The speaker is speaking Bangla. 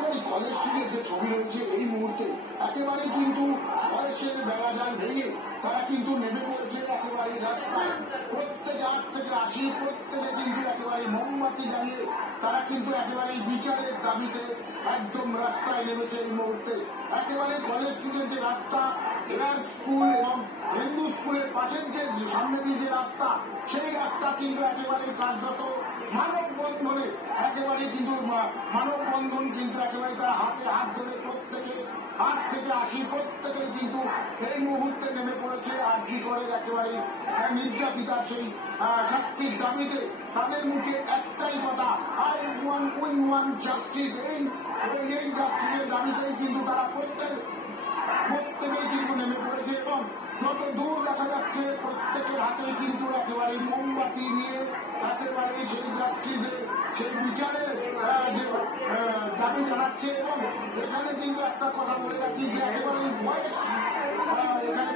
একেবারে কলেজ স্ট্রিটের যে ছবি রয়েছে এই মুহূর্তে একেবারে কিন্তু বয়সের ব্যবধান ভেঙে তারা কিন্তু নেমে পড়েছে একেবারে রাস্তায়। প্রত্যেকে 8 থেকে 80 প্রত্যেকে কিন্তু একেবারে মোমবাতি জ্বালিয়ে তারা কিন্তু একেবারে বিচারের দাবিতে একদম রাস্তায় নেমেছে এই মুহূর্তে। একেবারে কলেজ স্ট্রিটের যে রাস্তা, এবার স্কুল এবং হিন্দু স্কুলের পাশের যে সামনে দিয়ে যে রাস্তা, সেই রাস্তা কিন্তু একেবারে কার্যত মানববন্ধনে একেবারে কিন্তু মানববন্ধন কিন্তু একেবারে তারা হাতে হাত ধরে প্রত্যেকে 8 থেকে 80 প্রত্যেকে কিন্তু এই মুহূর্তে নেমে পড়েছে আরজি করের একেবারে নির্যাতিতার সেই শাস্তির দাবিতে। তাদের মুখে একটাই কথা, উই ওয়ান জাস্টিস। এই জাস্টিসের দাবিতেই কিন্তু তারা প্রত্যেকেই কিন্তু নেমে পড়েছে এবং যত দূর দেখা যাচ্ছে প্রত্যেকের হাতে কিন্তু একেবারে মোমবাতি নিয়ে একেবারে সেই জাস্টিসে সেই বিচারের যে দাবি জানাচ্ছে। এবং এখানে কিন্তু একটা কথা বলে রাখি যে একেবারে বয়স এখানে